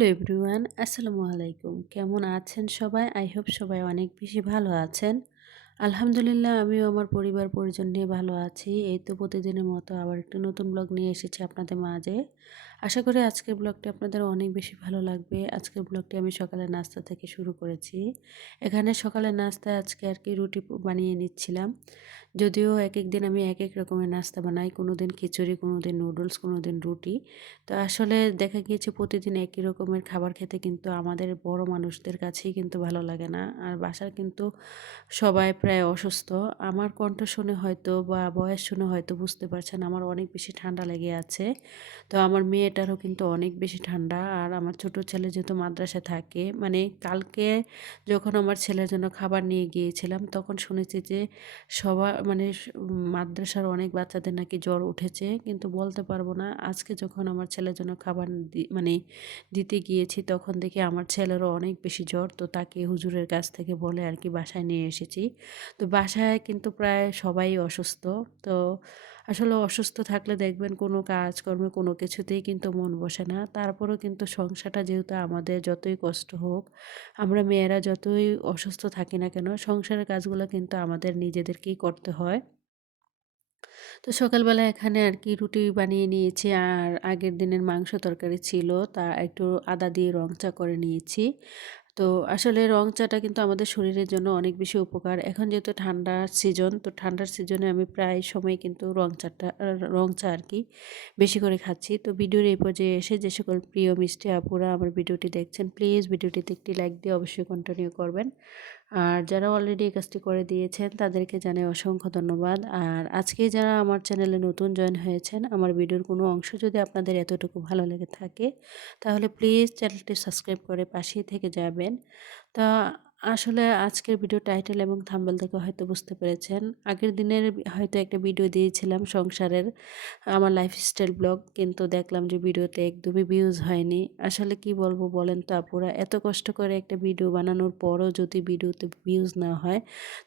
Hello everyone, আসসালামু আলাইকুম। কেমন আছেন সবাই? আই হোপ সবাই অনেক বেশি ভালো আছেন। আলহামদুলিল্লাহ, আমিও আমার পরিবার পরিজন নিয়ে ভালো আছি। এই তো প্রতিদিনের মতো আবার একটা নতুন ব্লগ নিয়ে এসেছি আপনাদের মাঝে। আশা করি আজকের ব্লগটি আপনাদের অনেক বেশি ভালো লাগবে। আজকের ব্লগটি আমি সকালের নাস্তা থেকে শুরু করেছি। এখানে সকালের নাস্তায় আজকে আর কি রুটি বানিয়ে নিচ্ছিলাম। যদিও একেক দিন আমি একেক রকমের নাস্তা বানাই, কোনো দিন খিচুড়ি, কোনো দিন নুডলস, কোনো দিন রুটি। তো আসলে দেখা গিয়েছে প্রতিদিন একই রকমের খাবার খেতে কিন্তু আমাদের বড় মানুষদের কাছেই কিন্তু ভালো লাগে না। আর বাসার কিন্তু সবাই প্রায় অসুস্থ। আমার কণ্ঠ শুনে হয়তো বা বয়স শুনে হয়তো বুঝতে পারছেন আমার অনেক বেশি ঠান্ডা লেগে আছে। তো আমার মেয়েটারও কিন্তু অনেক বেশি ঠান্ডা। আর আমার ছোট ছেলে যেহেতু মাদ্রাসায় থাকে, মানে কালকে যখন আমার ছেলের জন্য খাবার নিয়ে গিয়েছিলাম তখন শুনেছি যে সবার মানে মাদ্রাসার অনেক বাচ্চাদের নাকি জ্বর উঠেছে, কিন্তু বলতে পারবো না। আজকে যখন আমার ছেলের জন্য খাবার মানে দিতে গিয়েছি তখন দেখি আমার ছেলেরও অনেক বেশি জ্বর। তো তাকে হুজুরের কাছ থেকে বলে আর কি বাসায় নিয়ে এসেছি। তো বাসায় কিন্তু প্রায় সবাই অসুস্থ। তো আসলে অসুস্থ থাকলে দেখবেন কোনো কাজকর্মে কোনো কিছুতেই কিন্তু মন বসে না। তারপরেও কিন্তু সংসারটা যেহেতু আমাদের, যতই কষ্ট হোক, আমরা মেয়েরা যতই অসুস্থ থাকি না কেন, সংসারের কাজগুলো কিন্তু আমাদের নিজেদেরকেই করতে হয়। তো সকালবেলা এখানে আর কি রুটি বানিয়ে নিয়েছি, আর আগের দিনের মাংস তরকারি ছিল, তা একটু আদা দিয়ে রং চা করে নিয়েছি। তো আসলে রং চাটা কিন্তু আমাদের শরীরের জন্য অনেক বেশি উপকার। এখন যেহেতু ঠান্ডার সিজন, তো ঠান্ডার সিজনে আমি প্রায় সময় কিন্তু রং চা আর কি বেশি করে খাচ্ছি। তো ভিডিওর এই পর্যায়ে এসে যে সকল প্রিয় মিষ্টি আপুরা আমার ভিডিওটি দেখছেন, প্লিজ ভিডিওটিতে একটি লাইক দিয়ে অবশ্যই কন্টিনিউ করবেন। আর যারা অলরেডি এই কাজটি করে দিয়েছেন তাদেরকে জানাই অসংখ্য ধন্যবাদ। আর আজকে যারা আমার চ্যানেলে নতুন জয়েন হয়েছেন, আমার ভিডিওর কোনো অংশ যদি আপনাদের এতটুকু ভালো লেগে থাকে তাহলে প্লিজ চ্যানেলটি সাবস্ক্রাইব করে পাশেই থেকে যাবেন। তা আসলে আজকের ভিডিও টাইটেল এবং থাম্বনেল থেকে হয়তো বুঝতে পেরেছেন, আগের দিনের হয়তো একটা ভিডিও দিয়েছিলাম সংসারের, আমার লাইফস্টাইল ব্লগ, কিন্তু দেখলাম যে ভিডিওতে একদমই ভিউজ হয়নি। আসলে কি বলবো বলেন তো আপুরা, এত কষ্ট করে একটা ভিডিও বানানোর পরও যদি ভিডিওতে ভিউজ না হয়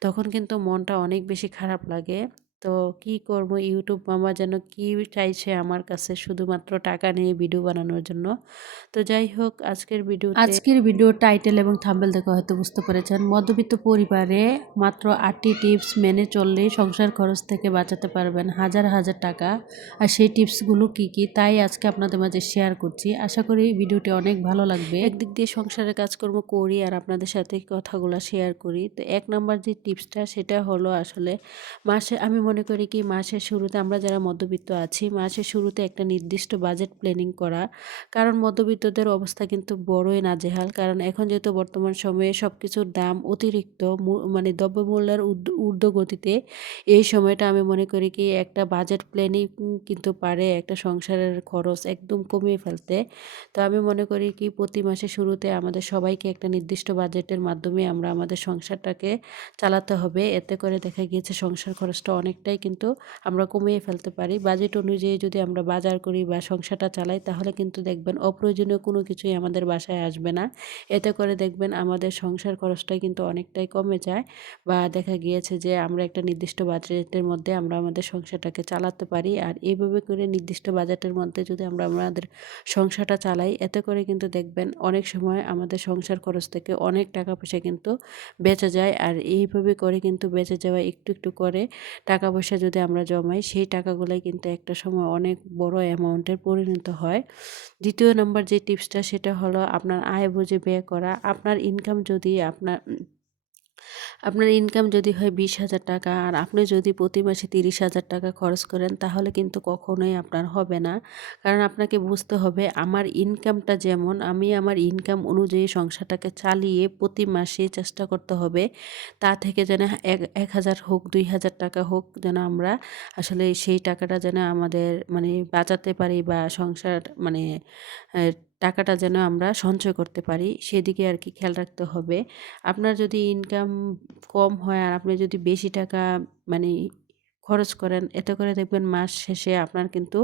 তখন কিন্তু মনটা অনেক বেশি খারাপ লাগে। তো কি করব, ইউটিউব মামা যেন কি চাইছে আমার কাছে, শুধুমাত্র টাকা নিয়ে ভিডিও বানানোর জন্য। তো যাই হোক, আজকের ভিডিও টাইটেল এবং থাম্বনেল দেখে হয়তো বুঝতে পেরেছেন, মধ্যবিত্ত পরিবারে মাত্র 8টি টিপস মেনে চললেই সংসার খরচ থেকে বাঁচাতে পারবেন হাজার হাজার টাকা। আর সেই টিপসগুলো কি কি তাই আজকে আপনাদের মাঝে শেয়ার করছি। আশা করি ভিডিওটি অনেক ভালো লাগবে। একদিক দিয়ে সংসারের কাজকর্ম করি আর আপনাদের সাথে কথাগুলো শেয়ার করি। তো 1 নাম্বার যে টিপসটা সেটা হলো, আসলে আমি মনে করি কি মাসের শুরুতে আমরা যারা মধ্যবিত্ত আছি, মাসের শুরুতে একটা নির্দিষ্ট বাজেট প্ল্যানিং করা। কারণ মধ্যবিত্তদের অবস্থা কিন্তু বড়ই নাজেহাল। কারণ এখন যেহেতু বর্তমান সময়ে সব কিছুর দাম অতিরিক্ত, মানে দ্রব্যমূল্যের ঊর্ধ্বগতিতে, এই সময়টা আমি মনে করি কি একটা বাজেট প্ল্যানিং কিন্তু পারে একটা সংসারের খরচ একদম কমিয়ে ফেলতে। তো আমি মনে করি কি প্রতি মাসের শুরুতে আমাদের সবাইকে একটা নির্দিষ্ট বাজেটের মাধ্যমে আমরা আমাদের সংসারটাকে চালাতে হবে। এতে করে দেখা গিয়েছে সংসার খরচটা অনেকটাই কিন্তু আমরা কমিয়ে ফেলতে পারি। বাজেট অনুযায়ী যদি আমরা বাজার করি বা সংসারটা চালাই তাহলে কিন্তু দেখবেন অপ্রয়োজনীয় কোনো কিছুই আমাদের বাসায় আসবে না। এতে করে দেখবেন আমাদের সংসার খরচটাই কিন্তু অনেকটাই কমে যায়, বা দেখা গিয়েছে যে আমরা একটা নির্দিষ্ট বাজেটের মধ্যে আমরা আমাদের সংসারটাকে চালাতে পারি। আর এইভাবে করে নির্দিষ্ট বাজেটের মধ্যে যদি আমরা আমাদের সংসারটা চালাই, এতে করে কিন্তু দেখবেন অনেক সময় আমাদের সংসার খরচ থেকে অনেক টাকা পয়সা কিন্তু বেঁচে যায়। আর এইভাবে করে কিন্তু বেঁচে যাওয়া একটু একটু করে টাকা পয়সা যদি আমরা জমাই, সেই টাকাগুলোই কিন্তু একটা সময় অনেক বড় অ্যামাউন্টের পরিণত হয়। দ্বিতীয় নাম্বার যে টিপসটা সেটা হলো আপনার আয় বুঝে ব্যয় করা। আপনার ইনকাম যদি হয় 20,000 টাকা আর আপনি যদি প্রতি মাসে 30,000 টাকা খরচ করেন তাহলে কিন্তু কখনোই আপনার হবে না। কারণ আপনাকে বুঝতে হবে আমার ইনকামটা যেমন, আমি আমার ইনকাম অনুযায়ী সংসারটাকে চালিয়ে প্রতি মাসে চেষ্টা করতে হবে তা থেকে যেন 1,000 হোক 2,000 টাকা হোক, যেন আমরা আসলে সেই টাকাটা যেন আমাদের মানে বাঁচাতে পারি, বা সংসার মানে টাকাটা যেন আমরা সঞ্চয় করতে পারি, সেদিকে আর কি খেয়াল রাখতে হবে। আপনার যদি ইনকাম কম হয় আর আপনি যদি বেশি টাকা মানে খরচ করেন, এতে করে দেখবেন মাস শেষে আপনার কিন্তু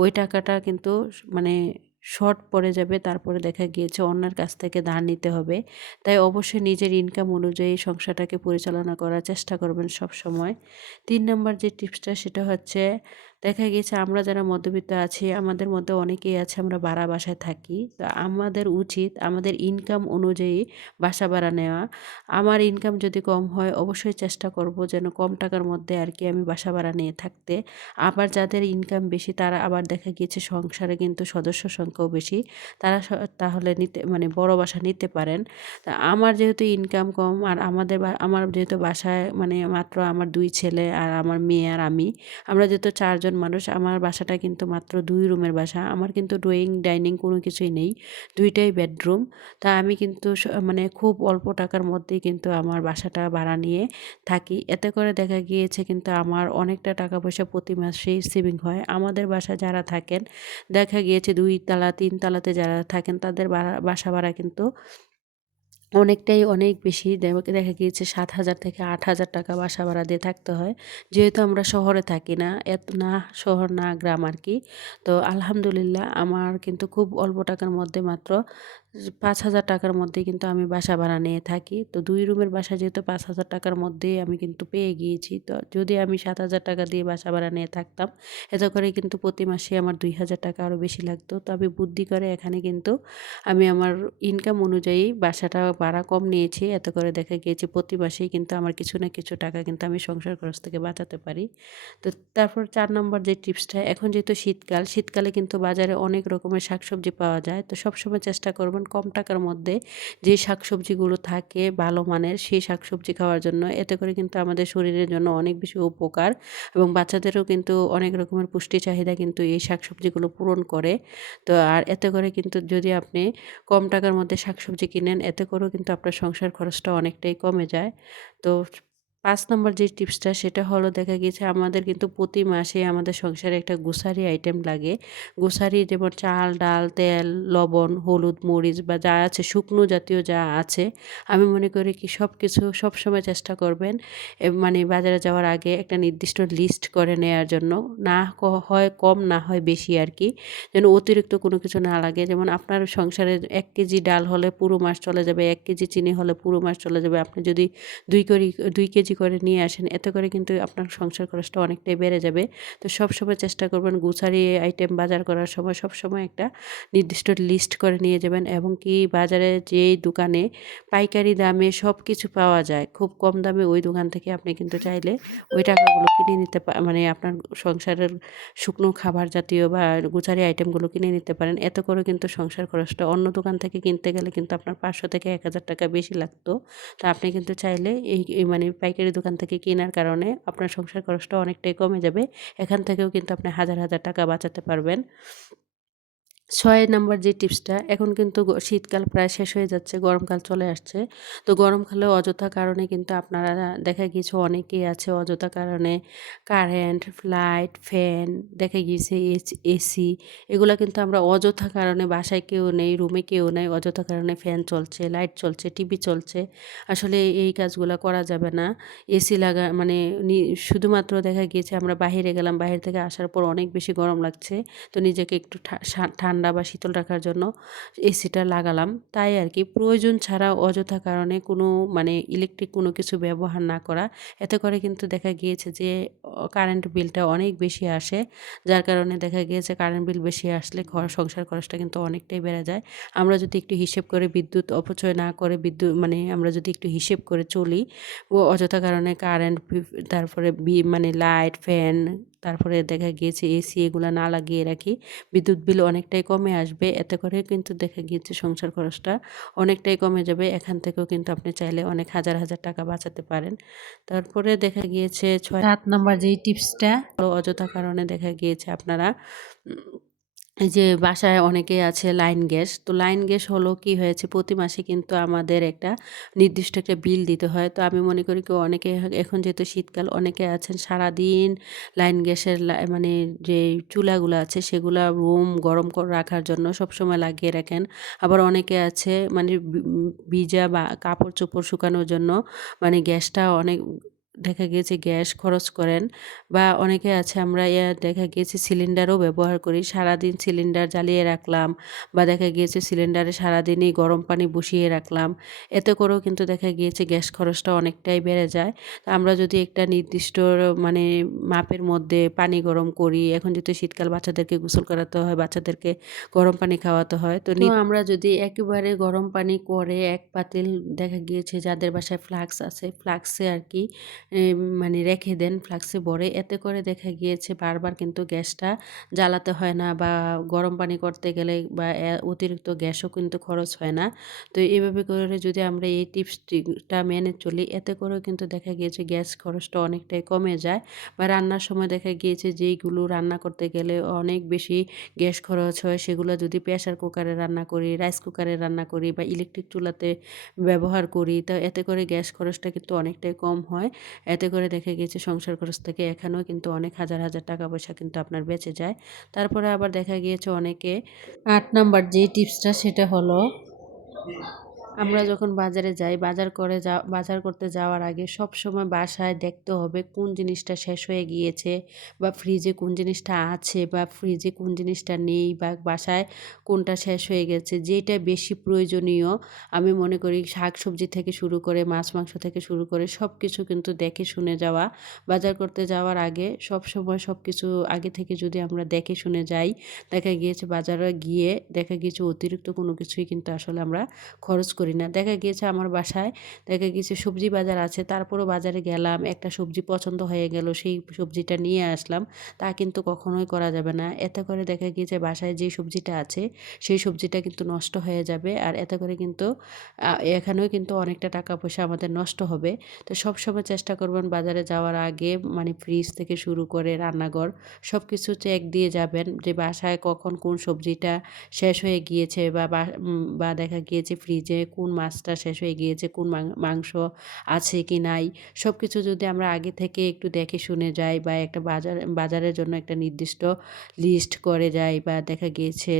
ওই টাকাটা কিন্তু মানে শর্ট পড়ে যাবে। তারপরে দেখা গিয়েছে অন্যের কাছ থেকে ধার নিতে হবে। তাই অবশ্যই নিজের ইনকাম অনুযায়ী সংসারটাকে পরিচালনা করার চেষ্টা করবেন সব সময়। 3 নাম্বার যে টিপসটা সেটা হচ্ছে দেখা গেছে আমরা যারা মধ্যবিত্ত আছি আমাদের মধ্যে অনেকেই আছে আমরা ভাড়া বাসায় থাকি। তো আমাদের উচিত আমাদের ইনকাম অনুযায়ী বাসা ভাড়া নেওয়া। আমার ইনকাম যদি কম হয় অবশ্যই চেষ্টা করব যেন কম টাকার মধ্যে আর কি আমি বাসা ভাড়া নিয়ে থাকতে। আবার যাদের ইনকাম বেশি তারা আবার দেখা গিয়েছে সংসারে কিন্তু সদস্য সংখ্যাও বেশি। তারা তাহলে নিতে মানে বড় বাসা নিতে পারেন। তা আমার যেহেতু ইনকাম কম আর আমার যেহেতু বাসায় মানে মাত্র আমার ২ ছেলে আর আমার মেয়ে আর আমি। আমরা যেহেতু ৪ জন মানুষ আমার বাসাটা কিন্তু মাত্র ২ রুমের বাসা। আমার কিন্তু ড্রয়িং, ডাইনিং কোনো কিছুই নেই। ২ টাই বেডরুম। তা আমি কিন্তু মানে খুব অল্প টাকার মধ্যেই কিন্তু আমার বাসাটা ভাড়া নিয়ে থাকি। এতে করে দেখা গিয়েছে কিন্তু আমার অনেকটা টাকা পয়সা প্রতি মাসেই সেভিং হয়। আমাদের বাসায় যারা থাকেন দেখা গিয়েছে ২ তালা ৩ তালাতে যারা থাকেন তাদের বাসা ভাড়া কিন্তু অনেকটাই অনেক বেশি দেখা গিয়েছে ৭,০০০ থেকে ৮,০০০ টাকা বাসা ভাড়া দিয়ে থাকতে হয়। যেহেতু আমরা শহরে থাকি না, এত না শহর না গ্রাম আরকি। তো আলহামদুলিল্লাহ আমার কিন্তু খুব অল্প টাকার মধ্যে মাত্র ৫,০০০ টাকার মধ্যেই কিন্তু আমি বাসা ভাড়া নিয়ে থাকি। তো ২ রুমের বাসা যেহেতু ৫,০০০ টাকার মধ্যেই আমি কিন্তু পেয়ে গিয়েছি। তো যদি আমি ৭,০০০ টাকা দিয়ে বাসা ভাড়া নিয়ে থাকতাম, এতে করে কিন্তু প্রতি মাসে আমার ২,০০০ টাকা আরও বেশি লাগতো। তো আমি বুদ্ধি করে এখানে কিন্তু আমি আমার ইনকাম অনুযায়ী বাসাটা ভাড়া কম নিয়েছি। এতে করে দেখা গিয়েছে প্রতি মাসেই কিন্তু আমার কিছু না কিছু টাকা কিন্তু আমি সংসার খরচ থেকে বাঁচাতে পারি। তো তারপর ৪ নম্বর যে টিপসটা, এখন যেহেতু শীতকাল, শীতকালে কিন্তু বাজারে অনেক রকমের শাকসবজি পাওয়া যায়। তো সবসময় চেষ্টা করবেন কম টাকার মধ্যে যে শাকসবজিগুলো থাকে ভালো মানের সেই শাকসবজি খাওয়ার জন্য। এতে করে কিন্তু আমাদের শরীরের জন্য অনেক বেশি উপকার এবং বাচ্চাদেরও কিন্তু অনেক রকমের পুষ্টি চাহিদা কিন্তু এই শাকসবজিগুলো পূরণ করে। তো আর এতে করে কিন্তু যদি আপনি কম টাকার মধ্যে শাকসবজি কিনেন এতে করেও কিন্তু আপনার সংসার খরচটা অনেকটাই কমে যায়। তো ৫ নম্বর যে টিপসটা সেটা হলো দেখা গিয়েছে আমাদের কিন্তু প্রতি মাসে আমাদের সংসারে একটা গ্রোসারি আইটেম লাগে। গ্রোসারি যেমন চাল, ডাল, তেল, লবণ, হলুদ, মরিচ বা যা আছে শুকনো জাতীয় যা আছে আমি মনে করি কি সবকিছু সবসময় চেষ্টা করবেন মানে বাজারে যাওয়ার আগে একটা নির্দিষ্ট লিস্ট করে নেয়ার জন্য। না হয় কম না হয় বেশি আরকি। যেন অতিরিক্ত কোনো কিছু না লাগে। যেমন আপনার সংসারে ১ কেজি ডাল হলে পুরো মাস চলে যাবে, ১ কেজি চিনি হলে পুরো মাস চলে যাবে। আপনি যদি ২ কেজি করে নিয়ে আসেন, এতে করে কিন্তু আপনার সংসার খরচটা অনেকটাই বেড়ে যাবে। তো সবসময় চেষ্টা করবেন গ্রোসারি আইটেম বাজার করার সময় সবসময় একটা নির্দিষ্ট লিস্ট করে নিয়ে যাবেন এবং কি বাজারে যেই দোকানে পাইকারি দামে সবকিছু পাওয়া যায়, খুব কম দামে ওই দোকান থেকে আপনি কিন্তু চাইলে ওই টাকাগুলো কিনে নিতে মানে আপনার সংসারের শুকনো খাবার জাতীয় বা গ্রোসারি আইটেমগুলো কিনে নিতে পারেন। এতে করে কিন্তু সংসার খরচটা অন্য দোকান থেকে কিনতে গেলে কিন্তু আপনার ৫০০ থেকে ১,০০০ টাকা বেশি লাগতো। তো আপনি কিন্তু চাইলে এই মানে পাইকারি দোকান থেকে কেনার কারণে আপনার সংসার খরচটা অনেকটাই কমে যাবে। এখান থেকেও কিন্তু আপনি হাজার, হাজার টাকা বাঁচাতে পারবেন। ৬ নাম্বার যে টিপসটা, এখন কিন্তু শীতকাল প্রায় শেষ হয়ে যাচ্ছে, গরমকাল চলে আসছে। তো গরমকালে অযথা কারণে কিন্তু আপনারা দেখা গিয়েছে অনেকেই আছে অযথা কারণে কারেন্ট, লাইট, ফ্যান, দেখা গিয়েছে এসি এগুলা কিন্তু আমরা অযথা কারণে বাসায় কেউ নেই, রুমে কেউ নেই, অযথা কারণে ফ্যান চলছে, লাইট চলছে, টিভি চলছে। আসলে এই কাজগুলা করা যাবে না। এসি মানে নি শুধুমাত্র দেখা গিয়েছে আমরা বাহিরে গেলাম, বাহির থেকে আসার পর অনেক বেশি গরম লাগছে। তো নিজেকে একটু ঠান্ডা বা শীতল রাখার জন্য এসিটা লাগালাম। তাই আরকি প্রয়োজন ছাড়া অযথা কারণে কোনো মানে ইলেকট্রিক কোনো কিছু ব্যবহার না করা। এতে করে কিন্তু দেখা গিয়েছে যে কারেন্ট বিলটা অনেক বেশি আসে। যার কারণে দেখা গিয়েছে কারেন্ট বিল বেশি আসলে সংসার খরচটা কিন্তু অনেকটাই বেড়ে যায়। আমরা যদি একটু হিসেব করে বিদ্যুৎ অপচয় না করে মানে আমরা যদি একটু হিসেব করে চলি অযথা কারণে কারেন্ট তারপরে মানে লাইট, ফ্যান, তারপরে দেখা গিয়েছে এসি এগুলা না লাগিয়ে রাখি। বিদ্যুৎ বিল অনেকটাই কমে আসবে। এতে করে কিন্তু দেখা গিয়েছে সংসার খরচটা অনেকটাই কমে যাবে। এখান থেকেও কিন্তু আপনি চাইলে অনেক হাজার, হাজার টাকা বাঁচাতে পারেন। তারপরে দেখা গিয়েছে ৭ নাম্বার যেই টিপসটা অযথা কারণে দেখা গিয়েছে আপনারা এই যে বাসায় অনেকেই আছে লাইন গ্যাস। তো লাইন গ্যাস হলো কি হয়েছে প্রতি মাসে কিন্তু আমাদের একটা নির্দিষ্ট একটা বিল দিতে হয়। তো আমি মনে করি কি অনেকে এখন যেহেতু শীতকাল অনেকে আছেন সারাদিন লাইন গ্যাসের মানে যে চুলাগুলো আছে সেগুলা রুম গরম রাখার জন্য সবসময় লাগিয়ে রাখেন। আবার অনেকে আছে মানে ভিজা বা কাপড়-চোপড় শুকানোর জন্য মানে গ্যাসটা অনেক দেখা গিয়েছে গ্যাস খরচ করেন, বা অনেকে আছে আমরা দেখা গিয়েছে সিলিন্ডারও ব্যবহার করি। সারাদিন সিলিন্ডার জ্বালিয়ে রাখলাম, বা দেখা গিয়েছে সিলিন্ডারে সারাদিনই গরম পানি বসিয়ে রাখলাম। এতে করেও কিন্তু দেখা গিয়েছে গ্যাস খরচটা অনেকটাই বেড়ে যায়। তো আমরা যদি একটা নির্দিষ্ট মানে মাপের মধ্যে পানি গরম করি, এখন যেহেতু শীতকাল বাচ্চাদেরকে গোসল করাতে হয়, বাচ্চাদেরকে গরম পানি খাওয়াতে হয়। তো আমরা যদি একেবারে গরম পানি করে এক পাতিল, দেখা গিয়েছে যাদের বাসায় ফ্লাক্স আছে, ফ্লাক্সে আর কি মানে রেখে দেন, ফ্লাক্সে ভরে, এতে করে দেখা গিয়েছে বারবার কিন্তু গ্যাসটা জ্বালাতে হয় না, বা গরম পানি করতে গেলে বা অতিরিক্ত গ্যাসও কিন্তু খরচ হয় না। তো এভাবে করে যদি আমরা এই টিপসটা মেনে চলি, এতে করেও কিন্তু দেখা গিয়েছে গ্যাস খরচটা অনেকটাই কমে যায়। বা রান্নার সময় দেখা গিয়েছে যেইগুলো রান্না করতে গেলে অনেক বেশি গ্যাস খরচ হয়, সেগুলো যদি প্রেসার কুকারে রান্না করি, রাইস কুকারে রান্না করি, বা ইলেকট্রিক চুলাতে ব্যবহার করি, তো এতে করে গ্যাস খরচটা কিন্তু অনেকটাই কম হয়। এতে করে দেখা গিয়েছে সংসার খরচ থেকে এখানেও কিন্তু অনেক হাজার হাজার টাকা পয়সা কিন্তু আপনার বেঁচে যায়। তারপরে আবার দেখা গিয়েছে অনেকে ৮ নাম্বার যেই টিপসটা সেটা হলো, আমরা যখন বাজারে যাই, বাজার করতে যাওয়ার আগে সবসময় বাসায় দেখতে হবে কোন জিনিসটা শেষ হয়ে গিয়েছে, বা ফ্রিজে কোন জিনিসটা আছে, বা ফ্রিজে কোন জিনিসটা নেই, বা বাসায় কোনটা শেষ হয়ে গেছে। যেটা বেশি প্রয়োজনীয়, আমি মনে করি শাকসবজি থেকে শুরু করে মাছ মাংস থেকে শুরু করে সব কিছু কিন্তু দেখে শুনে যাওয়া। বাজার করতে যাওয়ার আগে সবসময় সব কিছু আগে থেকে যদি আমরা দেখে শুনে যাই, দেখা গিয়েছে বাজারে গিয়ে দেখা গিয়েছে অতিরিক্ত কোনো কিছুই কিন্তু আসলে আমরা খরচ করি না। দেখা গিয়েছে আমার বাসায় দেখা গিয়েছে সবজি বাজার আছে, তারপরও বাজারে গেলাম, একটা সবজি পছন্দ হয়ে গেল, সেই সবজিটা নিয়ে আসলাম। তা কিন্তু কখনোই করা যাবে না। এতে করে দেখা গিয়েছে বাসায় যে সবজিটা আছে সেই সবজিটা কিন্তু নষ্ট হয়ে যাবে, আর এতে করে কিন্তু এখানেও কিন্তু অনেকটা টাকা পয়সা আমাদের নষ্ট হবে। তো সবসময় চেষ্টা করবেন বাজারে যাওয়ার আগে মানে ফ্রিজ থেকে শুরু করে রান্নাঘর সব কিছু চেক দিয়ে যাবেন, যে বাসায় কখন কোন সবজিটা শেষ হয়ে গিয়েছে, বা দেখা গিয়েছে ফ্রিজে কোন মাছটা শেষ হয়ে গিয়েছে, কোন মাংস আছে কি নাই। সব কিছু যদি আমরা আগে থেকে একটু দেখে শুনে যাই, বা একটা বাজারের জন্য একটা নির্দিষ্ট লিস্ট করে যাই, বা দেখা গিয়েছে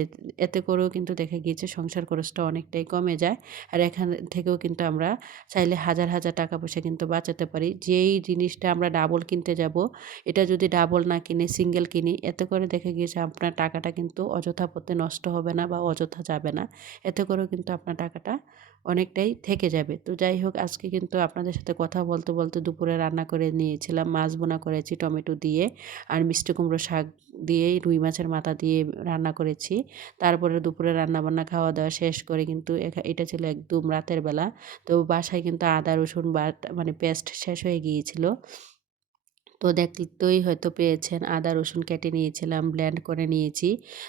এতে করেও কিন্তু দেখা গিয়েছে সংসার খরচটা অনেকটাই কমে যায়। আর এখান থেকেও কিন্তু আমরা চাইলে হাজার হাজার টাকা পয়সা কিন্তু বাঁচাতে পারি। যেই জিনিসটা আমরা ডাবল কিনতে যাব, এটা যদি ডাবল না কিনে সিঙ্গেল কিনি, এতে করে দেখা গিয়েছে আপনার টাকাটা কিন্তু অযথা পথে নষ্ট হবে না, বা অযথা যাবে না। এতে করেও কিন্তু আপনার টাকাটা অনেকটাই থেকে যাবে। তো যাই হোক, আজকে কিন্তু আপনাদের সাথে কথা বলতে বলতে দুপুরে রান্না করে নিয়েছিলাম, মাছ ভুনা করেছি টমেটো দিয়ে, আর মিষ্টি কুমড়ো শাক দিয়ে, রুই মাছের মাথা দিয়ে রান্না করেছি। তারপরে দুপুরে রান্নাবান্না খাওয়া দাওয়া শেষ করে কিন্তু এটা ছিল একদম রাতের বেলা। তো বাসায় কিন্তু আদা রসুন মানে পেস্ট শেষ হয়ে গিয়েছিল। তো দেখতেই হয়তো পেয়েছেন, আদা রসুন কেটে নিয়েছিলাম, ব্লেন্ড করে নিয়েছি।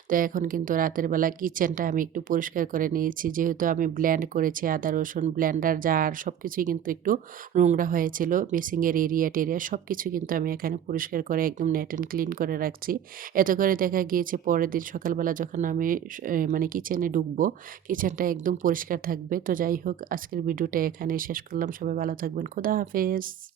তো এখন কিন্তু রাতের বেলা কিচেনটা আমি একটু পরিষ্কার করে নিয়েছি, যেহেতু আমি ব্লেন্ড করেছি আদা রসুন, ব্লেন্ডার জার সব কিছুই কিন্তু একটু নোংরা হয়েছিল, বেসিংয়ের এরিয়া টেরিয়া সব কিছু কিন্তু আমি এখানে পরিষ্কার করে একদম নেট অ্যান্ড ক্লিন করে রাখছি। এতে করে দেখা গিয়েছে পরের দিন সকালবেলা যখন আমি মানে কিচেনে ঢুকবো, কিচেনটা একদম পরিষ্কার থাকবে। তো যাই হোক, আজকের ভিডিওটা এখানে শেষ করলাম। সবাই ভালো থাকবেন। খোদা হাফেজ।